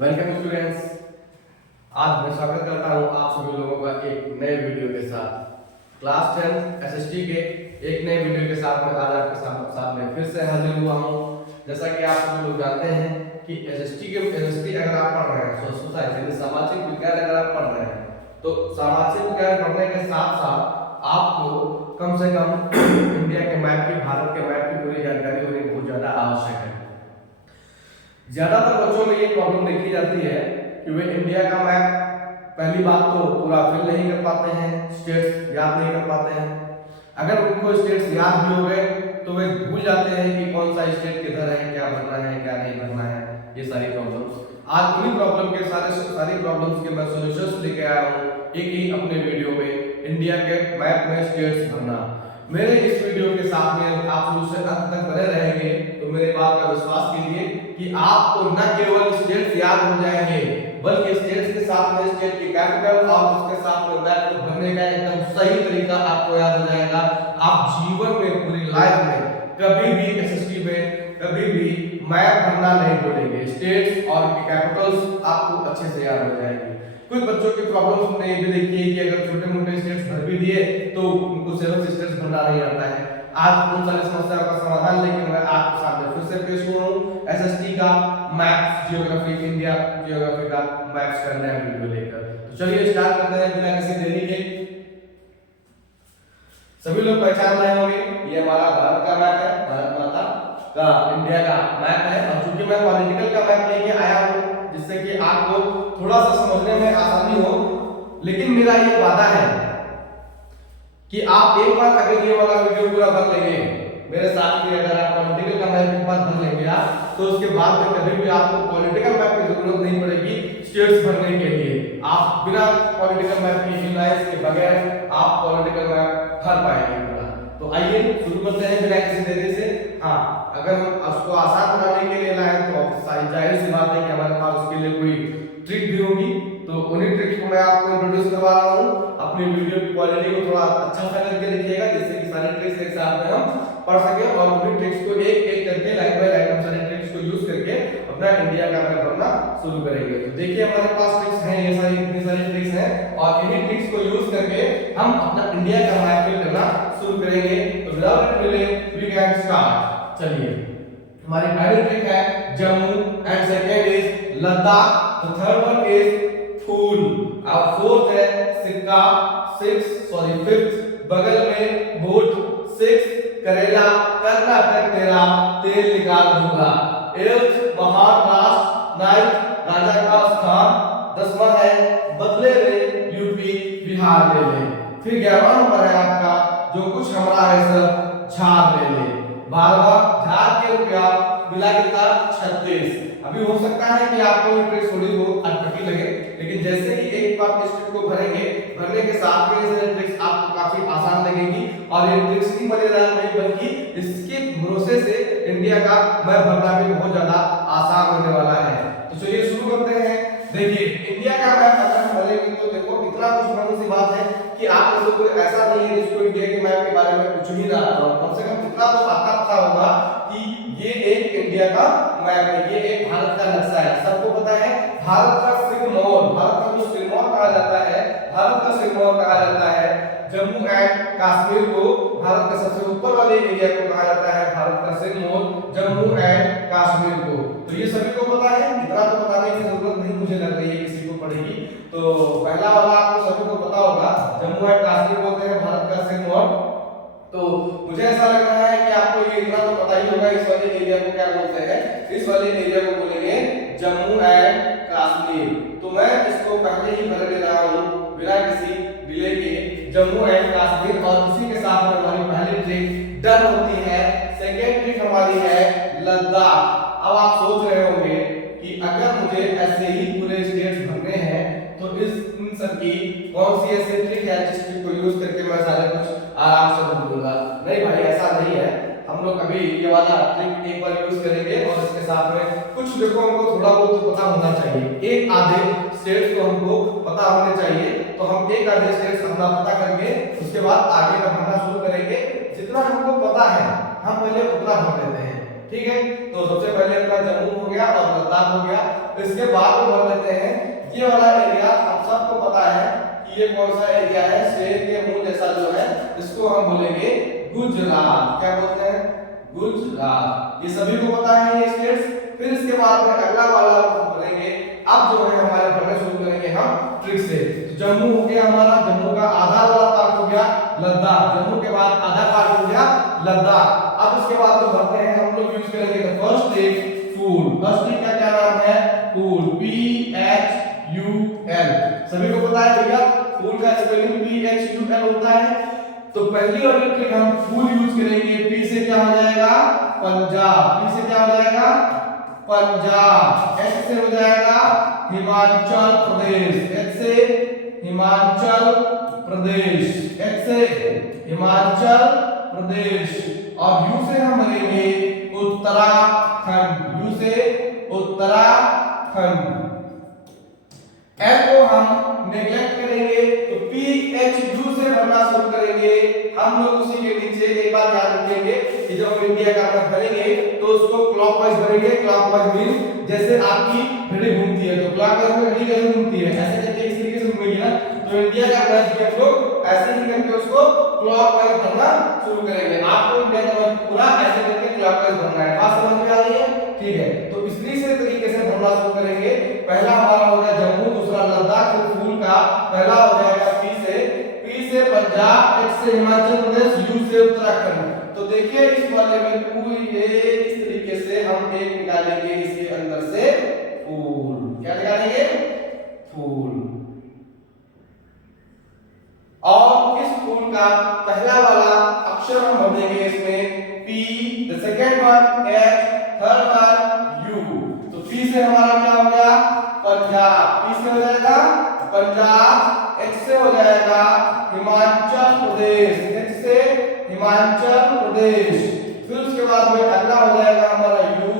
Welcome students. आज मैं स्वागत करता हूं आप सभी लोगों का एक नए वीडियो के साथ। क्लास 10 एसएसटी के एक नए वीडियो के साथ मैं आज आपके साथ में फिर से हाजिर हुआ हूं। जैसा कि आप सभी लोग जानते हैं कि एसएसटी अगर आप पढ़ रहे हैं, सोसाइटी सामाजिक विज्ञान अगर आप पढ़ रहे हैं, तो सामाजिक विज्ञान पढ़ने के साथ साथ आपको कम से कम इंडिया के मैप की, भारत के मैप की पूरी जानकारी होनी बहुत ज्यादा आवश्यक है। ज्यादातर बच्चों में ये प्रॉब्लम देखी जाती है कि वे इंडिया का मैप पहली बात तो पूरा फिल नहीं कर पाते हैं, स्टेट्स याद नहीं कर पाते हैं। अगर उनको स्टेट्स याद भी हो गए तो वे भूल जाते हैं कि कौन सा स्टेट किधर है, क्या भरना है, क्या नहीं भरना है। ये सारी प्रॉब्लम्स, आज उन्हीं प्रॉब्लम के सारी प्रॉब्लम्स के मैं सॉल्यूशंस लेके आया हूँ एक ही अपने वीडियो में, इंडिया के मैप में स्टेट्स भरना। मेरे इस वीडियो के साथ में आप शुरू से अंत तक बने रहेंगे तो मेरे बात का विश्वास कीजिए कि आपको न केवल स्टेट्स याद हो जाएंगे बल्कि स्टेट्स के साथ में स्टेट की कैपिटल और उसके साथ में मैप को भरने का एकदम सही तरीका आपको याद हो जाएगा। आप जीवन में, पूरी लाइफ में कभी भी एसएसटी में कभी भी मैप भरना नहीं भूलेंगे। स्टेट्स और कैपिटल्स आपको अच्छे से याद हो जाएंगे। कुछ बच्चों की प्रॉब्लम हमने ये भी देखी है कि अगर छोटे मोटे स्टेट्स भर भी दिए तो उनको सेवन स्टेट्स भरना नहीं आता है। आज उन सारी समस्याओं का समाधान लेके मैं आपके सामने फिर से पेश हुआ हूं एसएसटी का मैप्स, जियोग्राफी, इंडिया जियोग्राफी का मैप्स का नया वीडियो लेकर। तो चलिए स्टार्ट करते हैं बिना किसी देरी के। सभी लोग पहचान रहे होंगे ये हमारा भारत का मैप है, भारत माता का इंडिया का मैप है। और चूंकि मैं पॉलिटिकल का मैप लेके आया हूं जिससे कि आपको थोड़ा सा समझने में आसानी हो, लेकिन मेरा ये वादा है कि आप एक बार अगर ये वाला वीडियो पूरा भर लेंगे मेरे साथ में, अगर आप पॉलिटिकल का मैप एक बार भर लेंगे आप, तो उसके बाद में कभी भी आपको पॉलिटिकल मैप की जरूरत नहीं पड़ेगी स्टेट्स भरने के लिए। आप बिना पॉलिटिकल मैप की इनलाइंस के बगैर आप पॉलिटिकल मैप भर पाएंगे पूरा। तो आइए शुरू करते हैं बिना किसी देरी से। हाँ, अगर हम उसको आसान बनाने के लिए लाए तो जाहिर सी बात है कि हमारे पास उसके लिए कोई ट्रिक भी होगी। तो उन्हीं ट्रिक्स को मैं आपको इंट्रोड्यूस करवा रहा हूँ। अपनी वीडियो की क्वालिटी को थोड़ा अच्छा सा करके देखिएगा जिससे कि सारी ट्रिक्स एक साथ में हम पढ़ सके और उन्हीं ट्रिक्स को एक एक करके लाइन बाय लाइन हम सारी ट्रिक्स को यूज करके अपना इंडिया का मैप बनना शुरू करेंगे। तो देखिए हमारे पास ट्रिक्स हैं, ये सारी इतनी सारी ट्रिक्स हैं और इन्हीं ट्रिक्स को यूज करके हम अपना इंडिया का मैप फिल करना शुरू करेंगे। तो without delay we can start. चलिए, हमारी पहली ट्रिक है Jammu and second is Ladakh, the third one is फूल और फोर्थ है सिक्का, फिफ्थ बगल में वोट, सिक्स करेला, कर्नाटक तेरा तेल निकाल दूंगा, एट्थ महाराष्ट्र, नाइन्थ राजा का स्थान, 10वां है बदले में यूपी बिहार ले ले, फिर 11वां नंबर है आपका जो कुछ हमारा है सब झाड़ ले ले, 12वां झाड़ के रुपया मिला कितना 36। अभी हो सकता है कि आपको ये ट्रिक थोड़ी बहुत अटपटी लगे, लेकिन जैसे ही एक बार इस ट्रिक को भरेंगे, भरने के साथ में ये ट्रिक्स आपको काफी आसान लगेगी और ये ट्रिक्स ही मजेदार नहीं बल्कि इसके भरोसे से इंडिया का मैप भरना भी बहुत ज्यादा आसान होने वाला है। तो चलिए शुरू करते हैं। देखिए इंडिया का मैप अगर हम भरेंगे तो देखो इतना कुछ बड़ी सी बात है कि आप में से कोई ऐसा नहीं है जिसको इंडिया के मैप के बारे में कुछ नहीं जानता हो। कम से कम इतना तो आपका पता होगा कि ये एक इंडिया का मैप है, ये एक भारत का नक्शा है। सबको पता है भारत का सिरमौर, भारत का जो सिरमौर कहा जाता है, भारत का सिरमौर कहा जाता है जम्मू एंड कश्मीर को, भारत का सबसे ऊपर वाले एरिया को कहा जाता है भारत का सिरमौर, जम्मू एंड कश्मीर को। तो ये सभी को पता है, इतना तो बताने की जरूरत नहीं मुझे लग रही है किसी को पड़ेगी। तो पहला वाला आपको सभी को पता होगा, जम्मू एंड कश्मीर बोलते हैं भारत का सिरमौर। तो मुझे ऐसा लग रहा है कि आपको ये इतना तो पता ही होगा इस वाले एरिया को क्या बोलते हैं। इस वाले एरिया को बोलेंगे जम्मू एंड कश्मीर। तो मैं इसको पहले ही भर दे रहा हूं बिना किसी डिले के, जम्मू एंड कश्मीर। और इसी के साथ हमारी पहली ट्रिक डन होती है। सेकेंड ट्रिक हमारी है लद्दाख। अब आप सोच रहे होंगे कि अगर मुझे ऐसे ही पूरे स्टेट्स भरने हैं तो इन सब की कौन सी ऐसी ट्रिक है जिस ट्रिक को यूज करके मैं सारे कुछ आराम से भर दूंगा। नहीं भाई, ऐसा नहीं है। हम लोग अभी ये वाला ट्रिक एक बार यूज करेंगे और इसके साथ में कुछ देखो हमको थोड़ा बहुत तो पता होना चाहिए। एक आधे स्टेट्स को हमको पता होने चाहिए, तो हम एक आधे स्टेट्स अपना पता करके उसके बाद आगे का भरना शुरू करेंगे। जितना हमको पता है हम पहले उतना भर लेते हैं, ठीक है, तो सबसे पहले अपना जम्मू हो गया और लद्दाख हो गया। इसके बाद में भर लेते हैं ये वाला एरिया। आप सबको पता है कि ये कौन सा एरिया है, शेर के मुंह जैसा जो है, इसको हम बोलेंगे गुजरात। क्या बोलते हैं? गुजरात। ये सभी को पता है ये स्टेट्स। फिर इसके बाद में अगला वाला भरेंगे। अब जो है हमारे भरने शुरू करेंगे हम ट्रिक से। तो जम्मू हो गया हमारा, जम्मू का आधा वाला पार्ट हो गया लद्दाख, जम्मू के बाद आधा पार्ट हो गया लद्दाख। अब इसके बाद में भरते हैं हम लोग, यूज करेंगे द फर्स्ट ट्रिक फूल। फर्स्ट ट्रिक का क्या नाम है? फूल, PHUL। सभी को पता है भैया फूल का स्पेलिंग PHUL होता है। तो पहली वाली ट्रिक हम फूल यूज करेंगे। पी से क्या हो जाएगा? पंजाब। पी से क्या हो जाएगा? पंजाब। एच से हो जाएगा हिमाचल प्रदेश। एच से हिमाचल प्रदेश। एच से हिमाचल प्रदेश। और यू से हम भरेंगे उत्तराखंड। यू से उत्तराखंड। एल को हम नेग्लेक्ट करेंगे, तो PHU से भरना शुरू करेंगे हम लोग। उसी के नीचे एक बात ध्यान रखेंगे कि जब हम इंडिया का मैप भरेंगे तो उसको क्लॉकवाइज भरेंगे। क्लॉकवाइज मींस जैसे आपकी घड़ी घूमती है तो क्लॉकवाइज में घड़ी कैसे घूमती है, ऐसे करके इस तरीके से घूमेगी ना। तो इंडिया का मैप भी हम लोग ऐसे ही करके उसको क्लॉकवाइज भरना शुरू करेंगे। आपको इंडिया का मैप पूरा ऐसे करके क्लॉकवाइज भरना है। बात समझ में आ रही है? ठीक है, तो इसी से तरीके से भरना शुरू करेंगे। पहला हमारा हो गया जम्मू, दूसरा लद्दाख। फिर फूल का पहला हो जाएगा पी से पंजाब, एच से हिमाचल प्रदेश, यू से उत्तराखंड। तो देखिए इस वाले में पूरी इस तरीके से हम एक निकालेंगे इसके अंदर से फूल। क्या निकालेंगे? फूल। और इस फूल का पहला वाला अक्षर हम भर देंगे इसमें P, the second one H, third one U। तो P से हमारा क्या हो गया? पंजाब। P से हो जाएगा पंजाब। H से हो जाएगा हिमाचल प्रदेश। H से हिमाचल प्रदेश। फिर उसके बाद में अगला हो जाएगा हमारा U।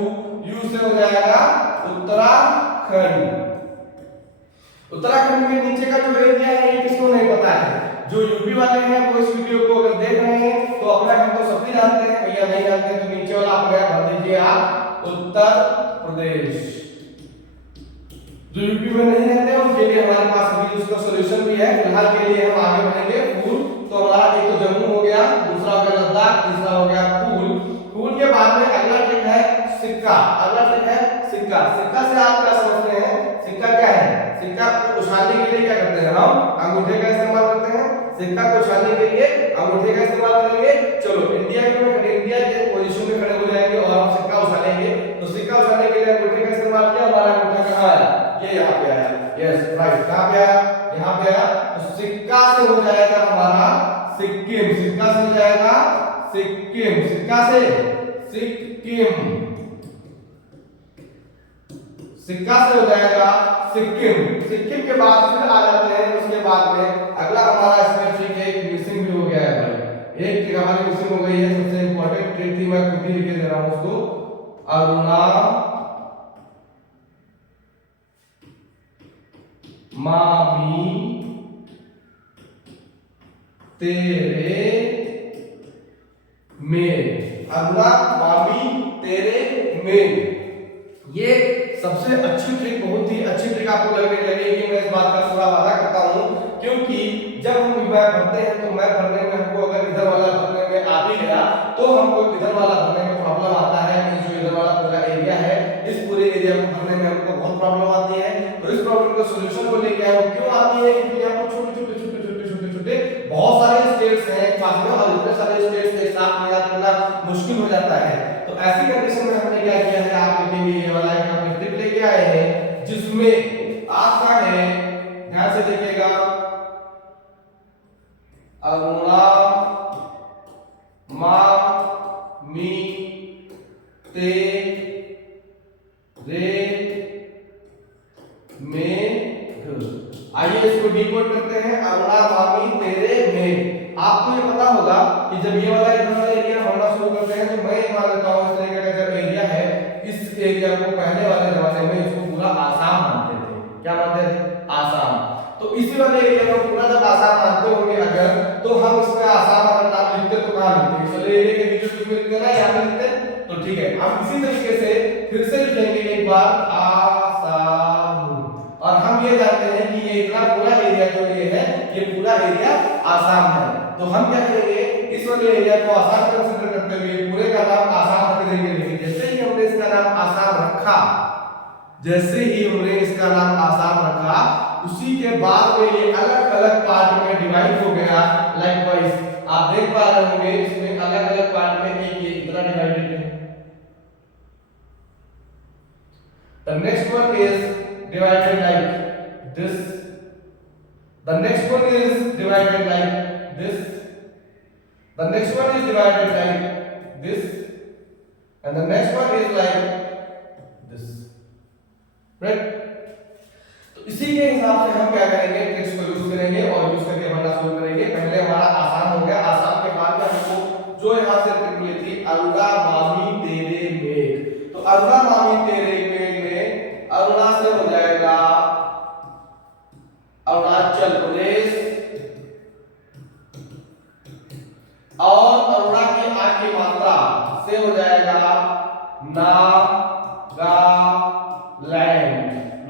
U से हो जाएगा उत्तराखंड। उत्तराखंड के नीचे का जो एरिया है ये किसको नहीं पता है? जो यूपी वाले हैं वो इस वीडियो को अगर देख रहे हैं तो अपना हम तो सभी जानते हैं, भैया नहीं जानते तो नीचे वाला आप भर दीजिए आप उत्तर प्रदेश। जो यूपी में नहीं रहते उनके लिए हमारे पास अभी उसका सॉल्यूशन भी है। फिलहाल के लिए हम आगे बढ़ेंगे फूल। तो हमारा एक तो जम्मू हो गया, दूसरा हो गया लद्दाख, तीसरा हो गया फूल। फूल के बाद में अगला ट्रिक है सिक्का। अगला ट्रिक है सिक्का। सिक्का से आप क्या समझते हैं? सिक्का क्या है? सिक्का को उछालने के लिए क्या करते हैं? हम अंगूठे का इस्तेमाल करते हैं। सिक्का को उछालने के लिए अंगूठे का इस्तेमाल करेंगे। चलो इंडिया के पोजीशन में खड़े हो जाएंगे और हम सिक्का उछालेंगे। तो सिक्का उछालने के लिए अंगूठे का इस्तेमाल किया। हमारा अंगूठा कहाँ आया? ये यहाँ पे आया। यस राइट, कहाँ पे आया? यहाँ पे आया। तो सिक्का से हो जाएगा हमारा सिक्किम। सिक्का से हो जाएगा सिक्किम। सिक्का से सिक्किम। सिक्का से हो जाएगा सिक्किम। सिक्किम के बाद फिर आ जाते हैं उसके बाद में अगला हमारा इसमें ट्रिक एक मिसिंग भी हो गया है भाई। एक ट्रिक हमारी मिसिंग हो गई है, सबसे इंपॉर्टेंट ट्रिक थी, मैं खुद ही लिख दे रहा हूं उसको। अरुणा मामी तेरे में। अरुणा मामी तेरे में, ये सबसे अच्छी ट्रिक, बहुत ही अच्छी ट्रिक आपको लगने लगेगी। मैं इस बात का पूरा वादा करता हूं, क्योंकि जब हम मैप भरते हैं तो मैप भरने में हमको अगर इधर वाला भरने में आ भी गया तो हमको इधर वाला भरने में प्रॉब्लम आता है। जो इधर वाला पूरा एरिया है, इस पूरे एरिया को भरने में हमको बहुत प्रॉब्लम आती है। तो इस प्रॉब्लम का सॉल्यूशन को लेके आए। क्यों आती है? क्योंकि यहाँ पर छोटे छोटे बहुत सारे स्टेट्स हैं पास में और इतने सारे स्टेट्स एक साथ मैनेज करना मुश्किल हो जाता है। तो ऐसी कंडीशन में हमने क्या किया है, आप लिखेंगे ये वाला एक हमने ट्रिक लेके आए हैं जिसमें आपका है, ध्यान से देखिएगा, अरुणा मामी तेरे में। आइए इसको डिकोड करते हैं। अरुणा मामी तेरे में। आपको ये पता होगा कि जब ये वाला एरिया भरना शुरू करते हैं तो मैं ये मान लेता हूं इस तरीके का जब एरिया है, इस एरिया को पहले वाले जमाने में इसको पूरा आसाम मानते थे। क्या मानते थे? आसाम। तो इसी वाले एरिया को पूरा जब आसाम मानते होंगे अगर, तो हम इसमें आसाम अगर नाम लिखते तो कहां लिखते? चलिए एरिया के बीच में लिखते ना, यहां पे लिखते। तो ठीक ठीक है, हम इसी तरीके से फिर से लिखेंगे एक बार आसाम। और हम ये जानते हैं कि ये इतना पूरा एरिया जो ये है, ये पूरा एरिया आसाम है। तो हम क्या करेंगे, इस वाले एरिया को आसाम कंसीडर करते हुए पूरे का नाम आसाम रख देंगे। लेकिन जैसे ही हमने इसका नाम आसाम रखा, जैसे ही हमने इसका नाम आसाम रखा, उसी के बाद में ये अलग अलग पार्ट में डिवाइड हो गया। लाइकवाइज आप देख पा रहे होंगे इसमें अलग अलग पार्ट में एक ये इतना डिवाइडेड है। The next one is divided like this. The next one is divided like this. The next one is divided like this. And the next one is like this. Right? तो इसी के हिसाब से हम क्या करेंगे, ट्रिक्स को यूज करेंगे और यूज करके बनना शुरू करेंगे। पहले हमारा आसान हो गया, आसान के बाद में हमको जो यहाँ से ट्रिक मिली थी, अरुणा मामी तेरे मेघ। तो अरुणा मामी तेरे मेघ में अरुणा से हो जाएगा अरुणाचल प्रदेश, और अरुणा की आ की मात्रा से हो जाएगा नागालैंड,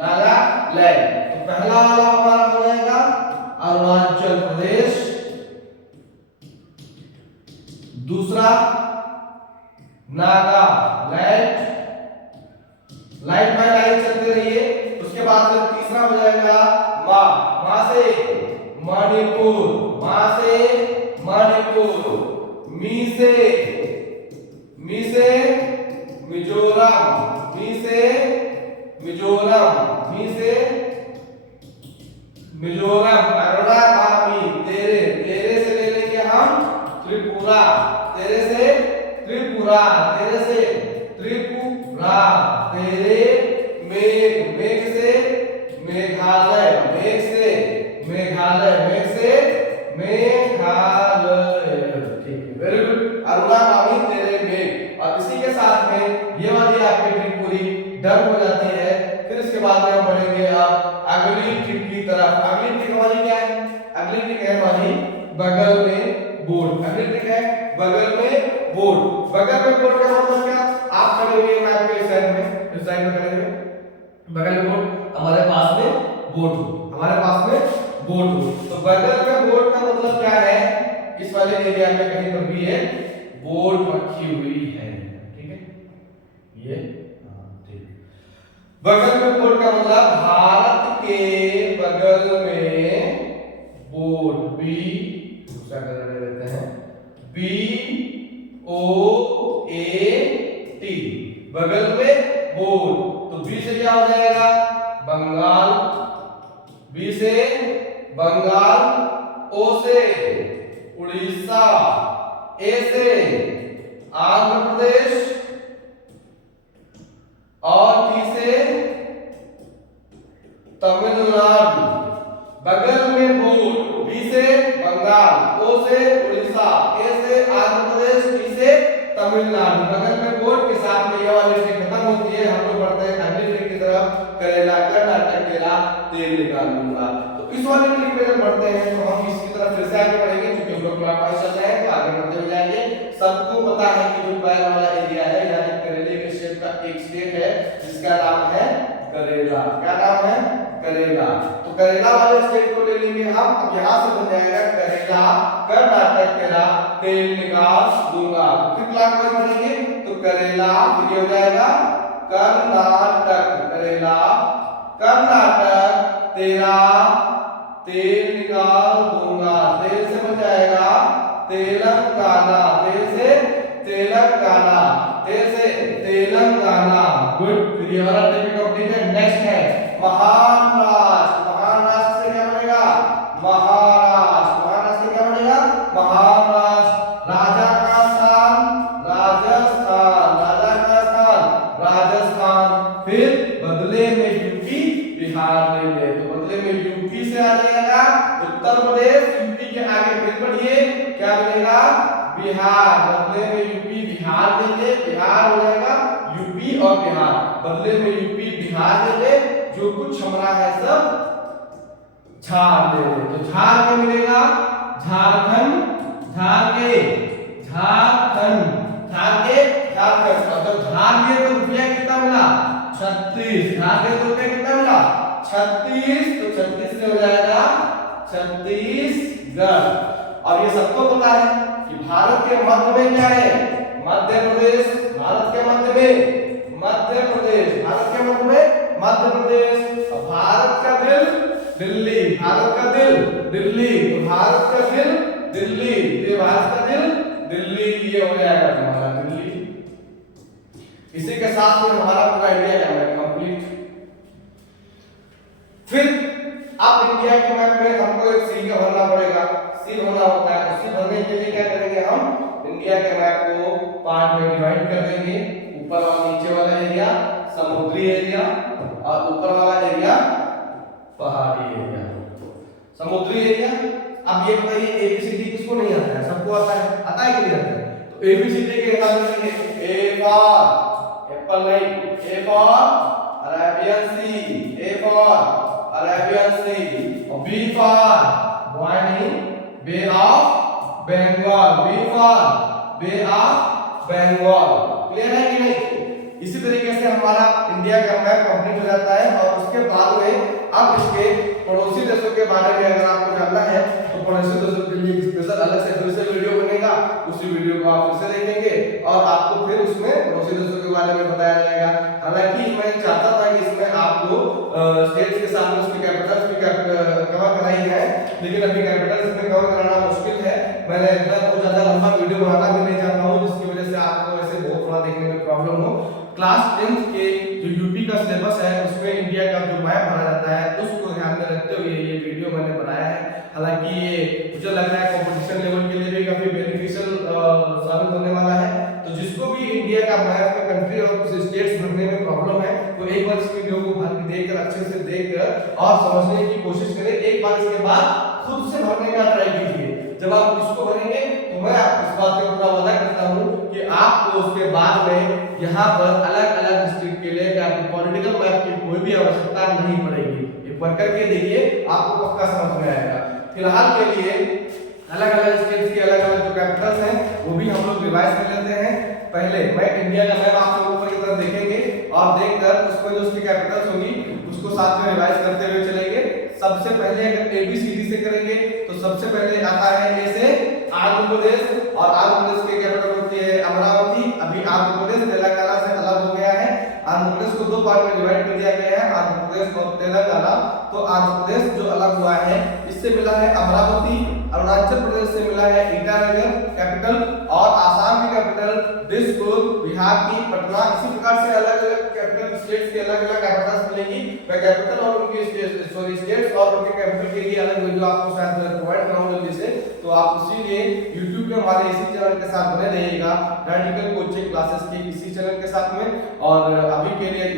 नागालैंड। तो पहला वाला हमारा हो जाएगा अरुणाचल प्रदेश, दूसरा नागालैंड, लाइन बाय लाइन चलते रहिए। उसके बाद में तीसरा हो जाएगा मां से मणिपुर, मां से मणिपुर, मी से मिजोरम, मी से मिजोरम, मी से मिजोरम। अरुणा मामी तेरे, तेरे से ले लेंगे हम त्रिपुरा, तेरे से त्रिपुरा, तेरे से त्रिपुरा, तेरे मेघ, मेघ से मेघालय, मेघ से मेघालय, मेघ से मेघालय। ठीक है, वेरी गुड। अरुणा मामी तेरे मेघ। और इसी के साथ में ये वाली आपकी ट्रिक पूरी डन हो जाती है। फिर इसके बाद में हम बढ़ेंगे अब अगली ट्रिक की तरफ। अगली ट्रिक हमारी क्या है? अगली ट्रिक है हमारी बगल में बोर्ड। अगली ट्रिक है बगल में बोर्ड। बगल में बोर्ड का मतलब क्या? आप खड़े हुए मैप के इस साइड में खड़े हुए, बगल में बोर्ड, हमारे पास में बोर्ड हो, हमारे पास में बोर्ड हो। तो बगल में बोर्ड का मतलब क्या है? इस वाले एरिया में कहीं पर भी एक बोर्ड रखी हुई है, ठीक है, ये ठीक। बगल में बोर्ड का मतलब भारत के बगल में बोर्ड, बी दूसरा कलर ले लेते हैं, बी ओ ए टी, बगल में बोर्ड। तो बी से क्या हो जाएगा? बंगाल, बी से बंगाल, ओ से उड़ीसा, ए से आंध्र प्रदेश, और टी से तमिलनाडु। बगल में बोर्ड, बी से बंगाल, ओ से उड़ीसा, ए से आंध्र प्रदेश, टी से तमिलनाडु। बगल में बोर्ड के साथ में ये वाली ट्रिक खत्म होती है। हम लोग बढ़ते हैं अगली ट्रिक की तरफ, करेला कर्नाटक केला तेल निकालूंगा। तो इस वाली ट्रिक में जब बढ़ते हैं तो हम इसकी तरफ फिर से आगे बढ़ेंगे, क्योंकि हम लोग क्लॉकवाइज चल रहे हैं तो आगे बढ़ते हुए जाएंगे। सबको पता है कि जो पैर वाला एरिया है, यानी करेले के शेप का एक स्टेट है जिसका नाम है करेला। क्या नाम है? करेला। तो करेला वाले स्टेट को ले लेंगे हम। अब यहाँ से बन जाएगा करेला कर्नाटक केला तेल निकाल दूंगा। तो फिर क्लॉकवाइज बढ़ेंगे तो करेला फिर हो जाएगा कर्नाटक, करेला कर्नाटक तेरा तेल निकाल दूंगा। तेल से बन जाएगा तेलंगाना, तेल से तेलंगाना, तेल से तेलंगाना। गुड। फिर ये वाला ट्रिक कंप्लीट है। नेक्स्ट है महाराष्ट्र। महाराष्ट्र से क्या बनेगा? महाराष्ट्र। महाराष्ट्र से क्या बनेगा? महाराष्ट्र। राजा का स्थान राजस्थान, राजा का स्थान राजस्थान। फिर बदले में यूपी बिहार ले ले, तो बदले में यूपी से आ जाएगा उत्तर प्रदेश, यूपी के आगे फिर बढ़िए क्या बनेगा? बिहार। बदले में यूपी बिहार ले ले, बिहार हो जाएगा यूपी और बिहार। बदले में यूपी बिहार ले ले, जो कुछ हमारा है सब झार ले ले। तो झार में मिलेगा झारखंड, झार के झारखंड, झार के झारखंड। और जब झार दिए तो रुपया कितना मिला 36, झार दिए तो रुपया कितना मिला 36, तो 36 से हो जाएगा छत्तीसगढ़। और ये सबको पता है कि भारत के मध्य में क्या है, मध्य प्रदेश, भारत के मध्य में मध्य प्रदेश, भारत के मध्य में मध्य प्रदेश। और भारत का दिल दिल्ली, भारत का दिल दिल्ली, तो भारत का दिल दिल्ली, ये भारत का दिल दिल्ली, ये हो जाएगा तुम्हारा दिल्ली। इसी के साथ में हमारा पूरा इंडिया का मैप कंप्लीट। फिर अब इंडिया के मैप में हमको एक सी का भरना पड़ेगा, सी भरना होता है। सी भरने के लिए क्या करेंगे, हम इंडिया के मैप को पार्ट में डिवाइड कर देंगे। ऊपर वाला नीचे वाला एरिया समुद्री एरिया, और ऊपर वाला एरिया पहाड़ी एरिया, समुद्री एरिया। अब ये बताइए एबीसीडी किसको नहीं आता है, सबको आता है, आता है कि नहीं आता है? तो एबीसीडी के हिसाब से लिखेंगे ए फॉर एप्पल नहीं, A for Arabian sea, A for Arabian sea, और बी फॉर बॉय नहीं, bay of Bengal, B for bay of Bengal. Clear है कि नहीं? इसी तरीके से हमारा इंडिया का मैप कंप्लीट हो जाता है। और उसके बाद में अब इसके पड़ोसी देशों के बारे में अगर आपको जानना है तो पड़ोसी देशों के लिए स्पेशल अलग से फिर से वीडियो बनेगा, उसी वीडियो को आप फिर से देखेंगे और आपको फिर उसमें पड़ोसी देशों के बारे में बताया जाएगा। हालांकि मैं चाहता था कि इसमें आपको स्टेट्स के साथ में उसके कैपिटल्स भी कवर कराई है, लेकिन अभी कैपिटल्स इसमें कवर कराना मुश्किल है। मैंने इतना बहुत ज्यादा लंबा वीडियो बनाना भी नहीं चाहता हूँ, जिसकी वजह से आपको ऐसे बहुत थोड़ा देखने में प्रॉब्लम हो। क्लास 10th के जो यूपी का सिलेबस है उसमें इंडिया का जो मैप भरा जाता है उसको ध्यान में रखते हुए ये वीडियो मैंने बनाया है। हालांकि ये मुझे लग रहा है कंपटीशन लेवल के लिए भी काफी बेनिफिशियल साबित होने वाला है। तो जिसको भी इंडिया का मैप में कंट्री और स्टेट्स भरने में प्रॉब्लम है वो एक बार इस वीडियो को भर के देखकर अच्छे से देखकर और समझने की कोशिश करें। एक बार इसके बाद खुद से भरने का ट्राई कीजिए। जब आप इसको भरेंगे तो मैं आपको इस बात का पूरा वादा करता हूं कि आपको उसके बाद में यहाँ पर अलग अलग डिस्ट्रिक्ट के लिए आपको पॉलिटिकल मैप की कोई भी आवश्यकता नहीं पड़ेगी। एक बार करके देखिए, आपको पक्का समझ में आएगा। फिलहाल के लिए अलग अलग स्टेट्स के अलग अलग जो कैपिटल्स हैं वो भी हम लोग रिवाइज कर लेते हैं। पहले मैं इंडिया का मैप आप लोग ऊपर की तरफ देखेंगे और देखकर उसमें जो उसकी कैपिटल्स होगी उसको साथ में रिवाइज करते हुए चलेंगे। सबसे पहले अगर एबीसीडी से करेंगे तो सबसे पहले आता है ए से आंध्र प्रदेश, और आंध्र प्रदेश की कैपिटल होती है अमरावती। अभी आंध्र प्रदेश तेलंगाना से अलग हो गया है। आंध्र प्रदेश को दो पार्ट में डिवाइड कर दिया गया है, आंध्र प्रदेश और तेलंगाना। तो आंध्र प्रदेश जो अलग हुआ है इससे मिला है अमरावती, अरुणाचल प्रदेश से मिला है ईटानगर कैपिटल, और आसाम की कैपिटल दिसपुर, बिहार की पटना। इसी प्रकार से अलग अलग कैपिटल स्टेट्स के अलग अलग कैपिटल्स मिलेंगी। मैं कैपिटल और उनकी स्टेट्स और उनके कैपिटल के लिए अलग वीडियो आपको शायद प्रोवाइड कराऊं जल्दी से, तो आप इसीलिए YouTube पे हमारे इसी चैनल के साथ बने रहिएगा, प्रैक्टिकल कोचिंग क्लासेस के इसी चैनल के साथ में। और अभी के लिए